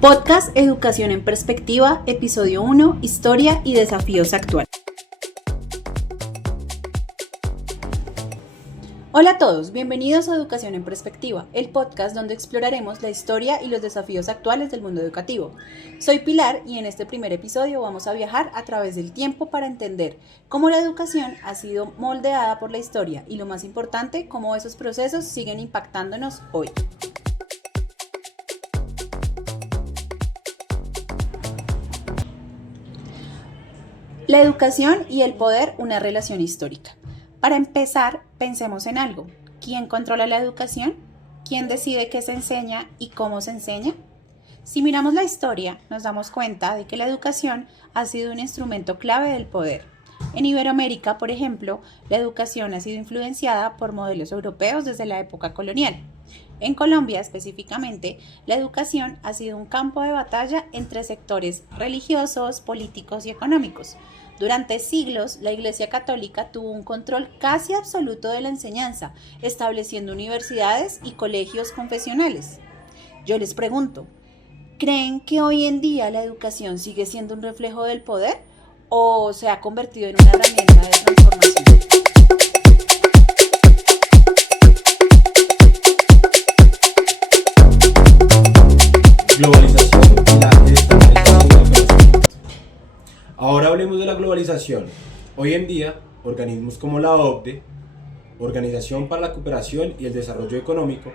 Podcast Educación en Perspectiva, episodio 1, Historia y desafíos actuales. Hola a todos, bienvenidos a Educación en Perspectiva, el podcast donde exploraremos la historia y los desafíos actuales del mundo educativo. Soy Pilar y en este primer episodio vamos a viajar a través del tiempo para entender cómo la educación ha sido moldeada por la historia y, lo más importante, cómo esos procesos siguen impactándonos hoy. La educación y el poder, una relación histórica. Para empezar, pensemos en algo. ¿Quién controla la educación? ¿Quién decide qué se enseña y cómo se enseña? Si miramos la historia, nos damos cuenta de que la educación ha sido un instrumento clave del poder. En Iberoamérica, por ejemplo, la educación ha sido influenciada por modelos europeos desde la época colonial. En Colombia, específicamente, la educación ha sido un campo de batalla entre sectores religiosos, políticos y económicos. Durante siglos, la Iglesia Católica tuvo un control casi absoluto de la enseñanza, estableciendo universidades y colegios confesionales. Yo les pregunto, ¿creen que hoy en día la educación sigue siendo un reflejo del poder o se ha convertido en una herramienta de transformación? Globalización y la estandarización del conocimiento. Ahora hablemos de la globalización. Hoy en día, organismos como la OCDE, Organización para la Cooperación y el Desarrollo Económico,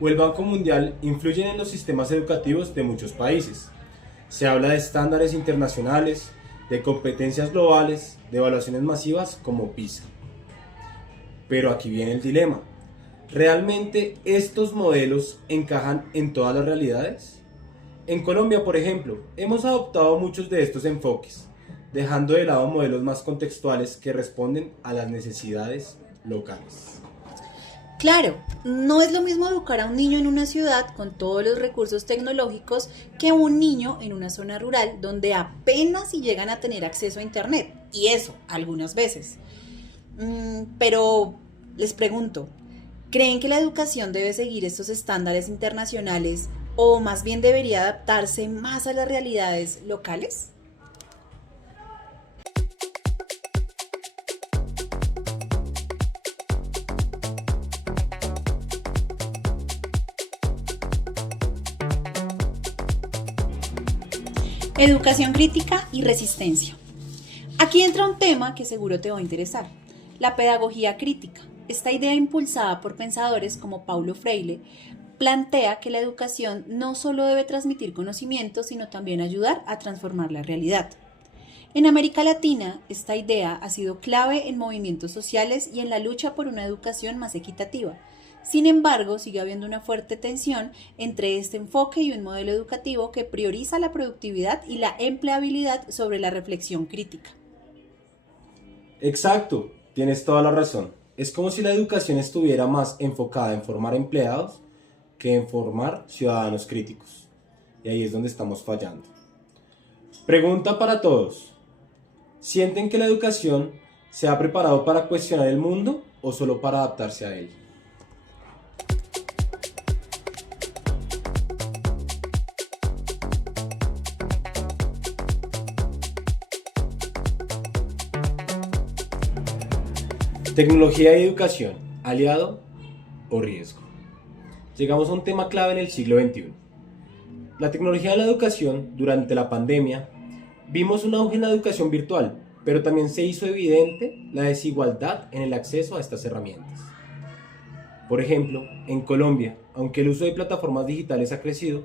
o el Banco Mundial influyen en los sistemas educativos de muchos países. Se habla de estándares internacionales, de competencias globales, de evaluaciones masivas como PISA. Pero aquí viene el dilema. ¿Realmente estos modelos encajan en todas las realidades? En Colombia, por ejemplo, hemos adoptado muchos de estos enfoques, dejando de lado modelos más contextuales que responden a las necesidades locales. Claro, no es lo mismo educar a un niño en una ciudad con todos los recursos tecnológicos que a un niño en una zona rural donde apenas si llegan a tener acceso a internet, y eso algunas veces. Pero les pregunto, ¿creen que la educación debe seguir estos estándares internacionales o más bien debería adaptarse más a las realidades locales? Educación crítica y resistencia. Aquí entra un tema que seguro te va a interesar, la pedagogía crítica. Esta idea, impulsada por pensadores como Paulo Freire, plantea que la educación no solo debe transmitir conocimiento, sino también ayudar a transformar la realidad. En América Latina, esta idea ha sido clave en movimientos sociales y en la lucha por una educación más equitativa. Sin embargo, sigue habiendo una fuerte tensión entre este enfoque y un modelo educativo que prioriza la productividad y la empleabilidad sobre la reflexión crítica. Exacto, tienes toda la razón. Es como si la educación estuviera más enfocada en formar empleados que en formar ciudadanos críticos. Y ahí es donde estamos fallando. Pregunta para todos. ¿Sienten que la educación se ha preparado para cuestionar el mundo o solo para adaptarse a él? Tecnología y educación, aliado o riesgo. Llegamos a un tema clave en el siglo XXI. La tecnología de la educación. Durante la pandemia, vimos un auge en la educación virtual, pero también se hizo evidente la desigualdad en el acceso a estas herramientas. Por ejemplo, en Colombia, aunque el uso de plataformas digitales ha crecido,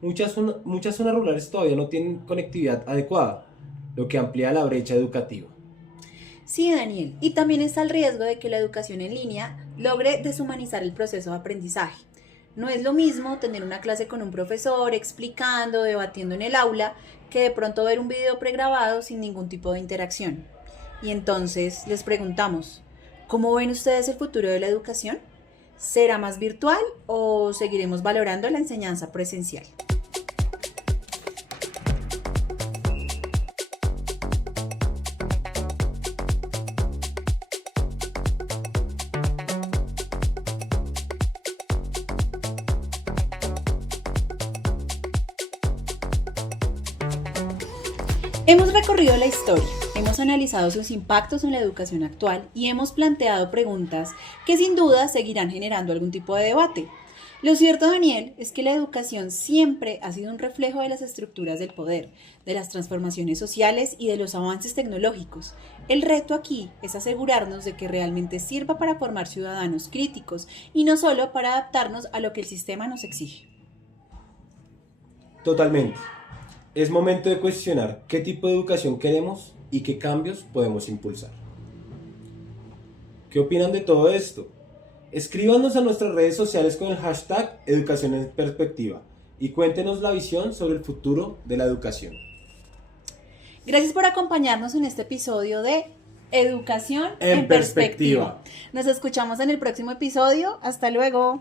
muchas zonas rurales todavía no tienen conectividad adecuada, lo que amplía la brecha educativa. Sí, Daniel, y también está el riesgo de que la educación en línea logre deshumanizar el proceso de aprendizaje. No es lo mismo tener una clase con un profesor explicando, debatiendo en el aula, que de pronto ver un video pregrabado sin ningún tipo de interacción. Y entonces les preguntamos, ¿cómo ven ustedes el futuro de la educación? ¿Será más virtual o seguiremos valorando la enseñanza presencial? Hemos recorrido la historia, hemos analizado sus impactos en la educación actual y hemos planteado preguntas que sin duda seguirán generando algún tipo de debate. Lo cierto, Daniel, es que la educación siempre ha sido un reflejo de las estructuras del poder, de las transformaciones sociales y de los avances tecnológicos. El reto aquí es asegurarnos de que realmente sirva para formar ciudadanos críticos y no solo para adaptarnos a lo que el sistema nos exige. Totalmente. Es momento de cuestionar qué tipo de educación queremos y qué cambios podemos impulsar. ¿Qué opinan de todo esto? Escríbanos a nuestras redes sociales con el hashtag Educación en Perspectiva y cuéntenos la visión sobre el futuro de la educación. Gracias por acompañarnos en este episodio de Educación En Perspectiva. Nos escuchamos en el próximo episodio. Hasta luego.